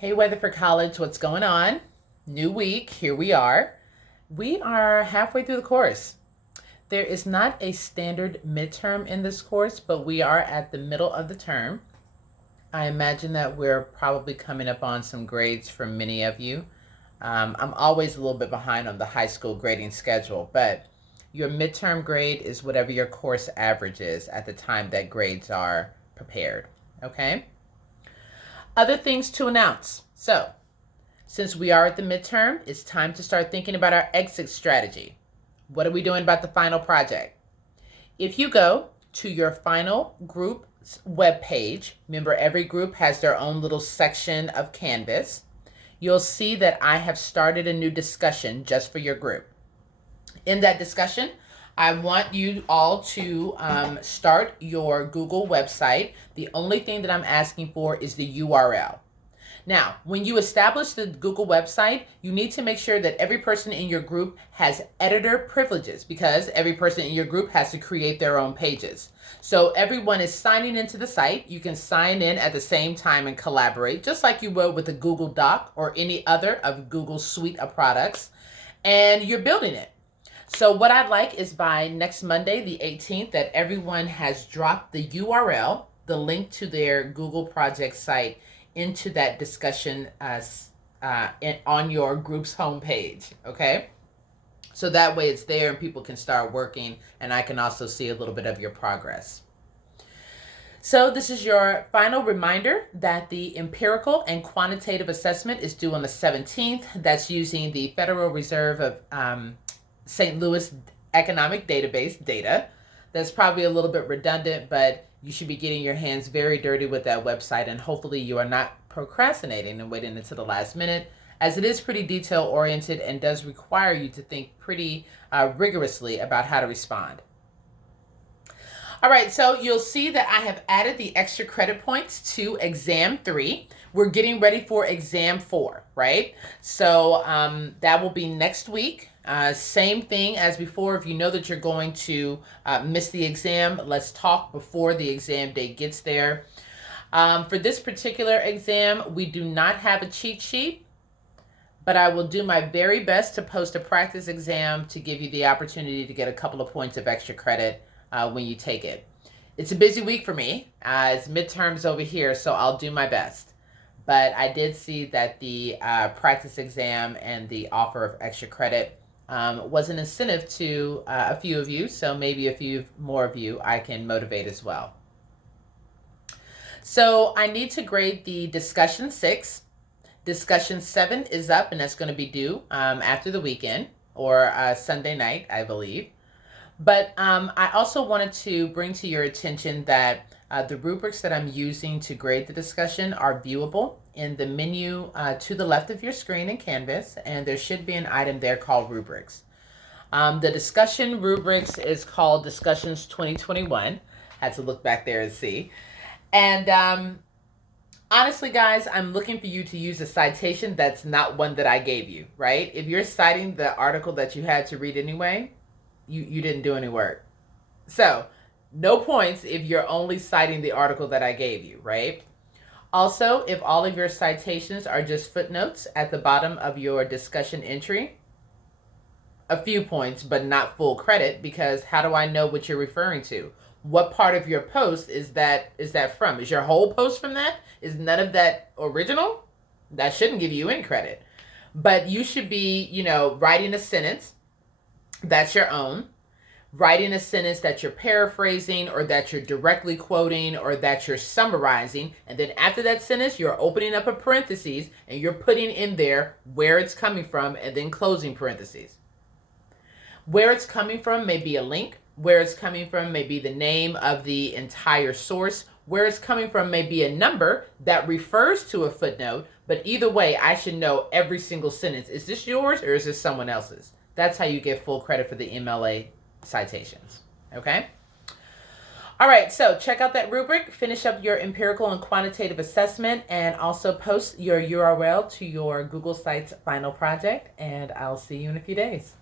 Hey, Weatherford College, what's going on? New week, here we are. We are halfway through the course. There is not a standard midterm in this course, but we are at the middle of the term. I imagine that we're probably coming up on some grades from many of you. I'm always a little bit behind on the high school grading schedule, but your midterm grade is whatever your course average is at the time that grades are prepared, okay? Other things to announce. So, since we are at the midterm, it's time to start thinking about our exit strategy. What are we doing about the final project? If you go to your final group's webpage, remember every group has their own little section of Canvas, you'll see that I have started a new discussion just for your group. In that discussion, I want you all to start your Google website. The only thing that I'm asking for is the URL. Now, when you establish the Google website, you need to make sure that every person in your group has editor privileges because every person in your group has to create their own pages. So everyone is signing into the site. You can sign in at the same time and collaborate, just like you would with a Google Doc or any other of Google's suite of products, and you're building it. So what I'd like is by next Monday, the 18th, that everyone has dropped the URL, the link to their Google project site, into that discussion on your group's homepage, okay? So that way it's there and people can start working and I can also see a little bit of your progress. So this is your final reminder that the empirical and quantitative assessment is due on the 17th. That's using the Federal Reserve of St. Louis economic database data. That's probably a little bit redundant, but you should be getting your hands very dirty with that website, and hopefully you are not procrastinating and waiting until the last minute, as it is pretty detail oriented and does require you to think pretty rigorously about how to respond. All right, so you'll see that I have added the extra credit points to exam 3. We're getting ready for exam 4, right? So that will be next week. Same thing as before. If you know that you're going to miss the exam, let's talk before the exam date gets there. For this particular exam, we do not have a cheat sheet, but I will do my very best to post a practice exam to give you the opportunity to get a couple of points of extra credit when you take it. It's a busy week for me. It's midterms over here, so I'll do my best. But I did see that the practice exam and the offer of extra credit was an incentive to a few of you, so maybe a few more of you I can motivate as well. So I need to grade the discussion 6. Discussion 7 is up, and that's going to be due after the weekend or Sunday night, I believe. But I also wanted to bring to your attention that the rubrics that I'm using to grade the discussion are viewable in the menu to the left of your screen in Canvas, and there should be an item there called rubrics. The discussion rubrics is called Discussions 2021. Had to look back there and see. And honestly, guys, I'm looking for you to use a citation that's not one that I gave you, right? If you're citing the article that you had to read anyway, you didn't do any work. So, no points if you're only citing the article that I gave you, right? Also, if all of your citations are just footnotes at the bottom of your discussion entry, a few points, but not full credit, because how do I know what you're referring to? What part of your post is that from? Is your whole post from that? Is none of that original? That shouldn't give you any credit. But you should be, writing a sentence that's your own, writing a sentence that you're paraphrasing or that you're directly quoting or that you're summarizing. And then after that sentence, you're opening up a parentheses and you're putting in there where it's coming from and then closing parentheses. Where it's coming from may be a link. Where it's coming from may be the name of the entire source. Where it's coming from may be a number that refers to a footnote. But either way, I should know every single sentence. Is this yours or is this someone else's? That's how you get full credit for the MLA citations, okay? All right, so check out that rubric, finish up your empirical and quantitative assessment, and also post your URL to your Google Sites final project, and I'll see you in a few days.